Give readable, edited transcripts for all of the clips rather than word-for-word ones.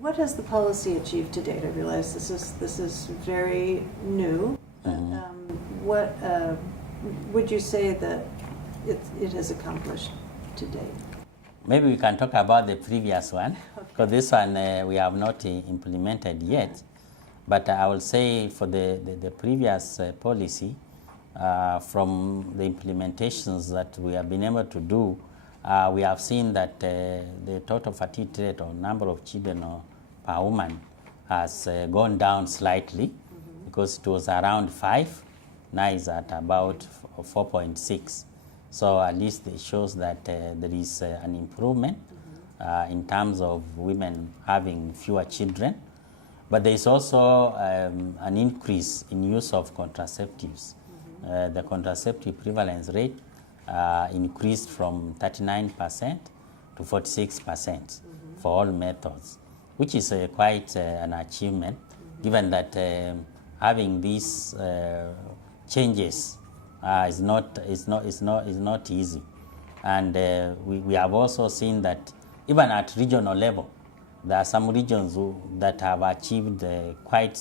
What has the policy achieved to date? I realize this is very new. What would you say that it has accomplished to date? Maybe we can talk about the previous one, because this one we have not implemented yet. But I will say for the previous policy, from the implementations that we have been able to do, we have seen that the total fertility rate or number of children per woman has gone down slightly, because it was around 5, now it's at about 4.6. So at least it shows that there is an improvement in terms of women having fewer children. But there is also an increase in use of contraceptives. The contraceptive prevalence rate increased from 39% to 46% for all methods, which is quite an achievement, given that having these changes is not easy. And we have also seen that even at regional level, there are some regions that have achieved quite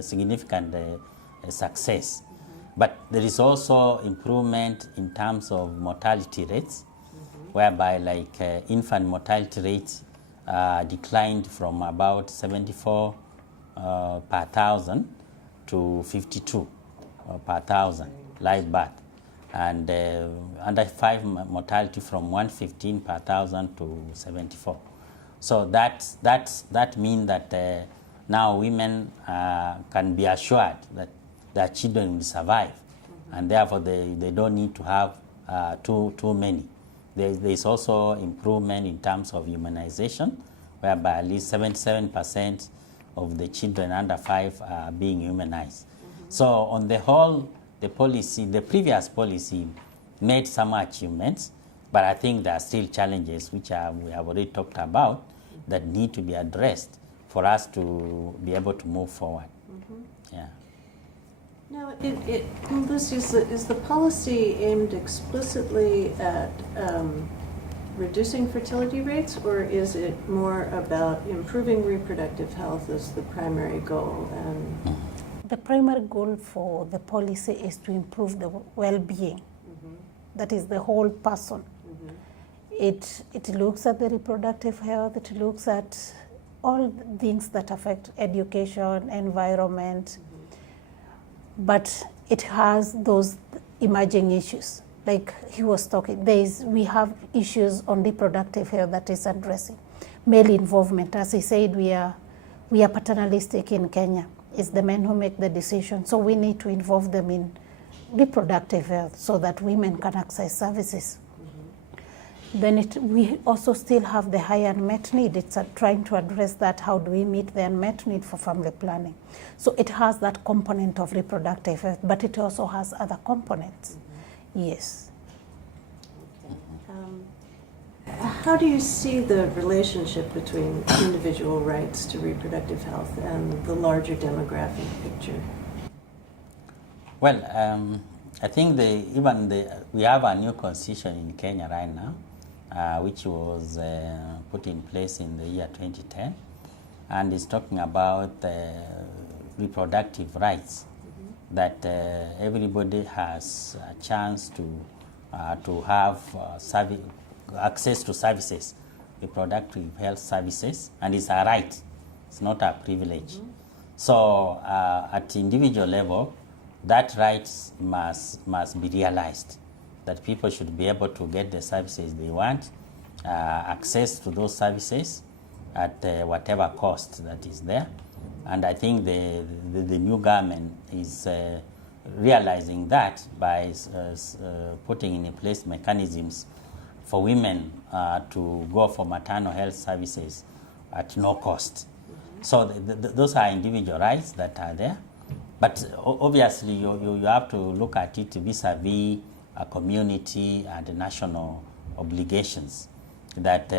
significant success. But there is also improvement in terms of mortality rates, whereby like infant mortality rates declined from about 74 per 1,000 to 52 per 1,000 live birth, and under 5 mortality from 115 per 1,000 to 74. So that means that now women can be assured that their children will survive, and therefore they don't need to have too many. There is also improvement in terms of immunization, whereby at least 77% of the children under 5 are being immunized. So on the whole, the previous policy made some achievements, but I think there are still challenges which we have already talked about that need to be addressed for us to be able to move forward. Yeah. Now, Lucy, is the policy aimed explicitly at reducing fertility rates, or is it more about improving reproductive health as the primary goal? And the primary goal for the policy is to improve the well-being. That is the whole person. It looks at the reproductive health, it looks at all things that affect education, environment, but it has those emerging issues. Like he was talking, we have issues on reproductive health that is addressing. Male involvement, as he said, we are paternalistic in Kenya. It's the men who make the decision, so we need to involve them in reproductive health so that women can access services. Then we also still have the high unmet need. It's trying to address that. How do we meet the unmet need for family planning? So it has that component of reproductive health, but it also has other components. Yes. How do you see the relationship between individual rights to reproductive health and the larger demographic picture? Well, I think we have a new constitution in Kenya right now, which was put in place in the year 2010, and is talking about reproductive rights, that everybody has a chance to have access to services, reproductive health services, and it's a right, it's not a privilege. So at individual level, that right must be realized, that people should be able to get the services they want, access to those services at whatever cost that is there. And I think the new government is realizing that by putting in place mechanisms for women to go for maternal health services at no cost. So those are individual rights that are there. But obviously, you have to look at it vis-a-vis a community and national obligations. That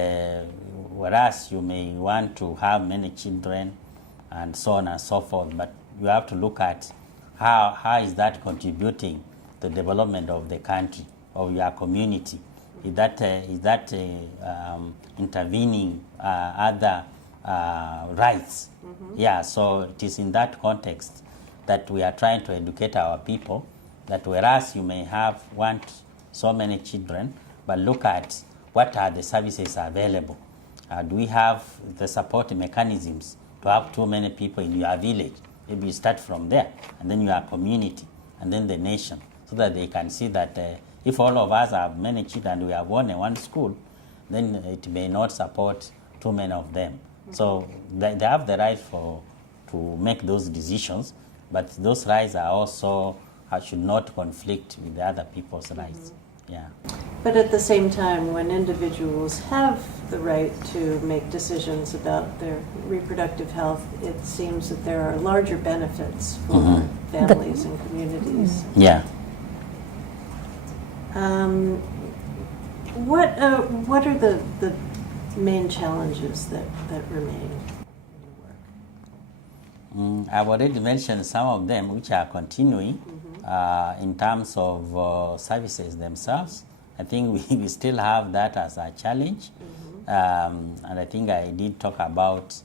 whereas you may want to have many children and so on and so forth, but you have to look at how is that contributing to the development of the country, of your community. Is that intervening other rights. Yeah, so it is in that context that we are trying to educate our people that whereas you may want so many children, but look at what are the services available. Do we have the support mechanisms to have too many people in your village? Maybe you start from there, and then your community, and then the nation, so that they can see that if all of us have many children and we have one in one school, then it may not support too many of them. So they have the right to make those decisions, but those rights are also should not conflict with the other people's rights. Yeah. But at the same time, when individuals have the right to make decisions about their reproductive health, it seems that there are larger benefits for families and communities. Yeah. What are the main challenges that remain in your work? I've already mentioned some of them, which are continuing in terms of services themselves. I think we still have that as a challenge. And I think I did talk about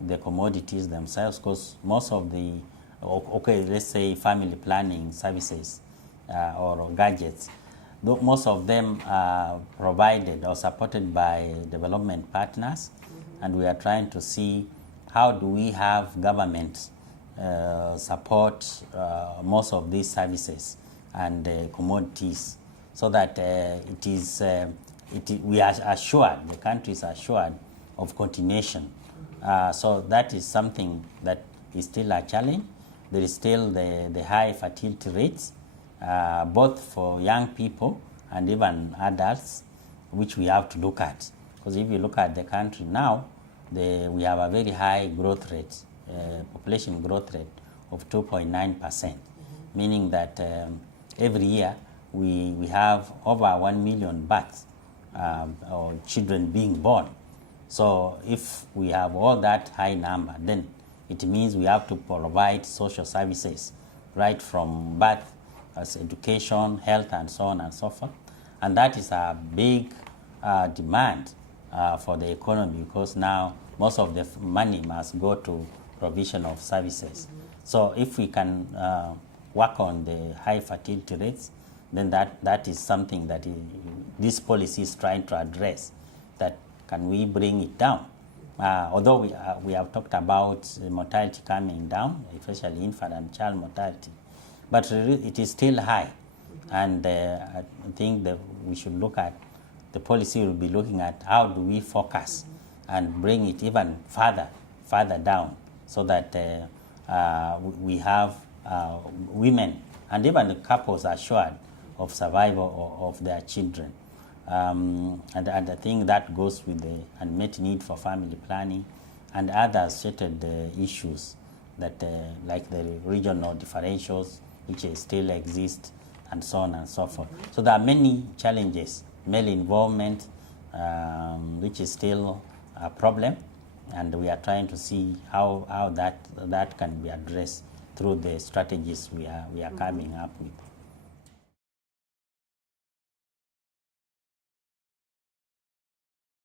the commodities themselves, because most of the, let's say family planning services or gadgets, most of them are provided or supported by development partners, and we are trying to see how do we have government support most of these services and commodities, so that we are assured, the country is assured of continuation. So that is something that is still a challenge. There is still the high fertility rates, both for young people and even adults, which we have to look at. Because if you look at the country now, we have a very high growth rate, population growth rate of 2.9%, meaning that every year we have over 1 million births or children being born. So if we have all that high number, then it means we have to provide social services right from birth, as education, health, and so on and so forth. And that is a big demand for the economy, because now most of the money must go to provision of services. So if we can work on the high fertility rates, then that is something that this policy is trying to address. That can we bring it down? Although we have talked about mortality coming down, especially infant and child mortality, but it is still high. And I think that we should look at, the policy will be looking at how do we focus and bring it even further down, so that we have women and even the couples assured of survival of their children. And I think that goes with the unmet need for family planning and other associated issues that like the regional differentials, which still exist, and so on and so forth. So there are many challenges. Male involvement, which is still a problem, and we are trying to see how that can be addressed through the strategies we are coming up with.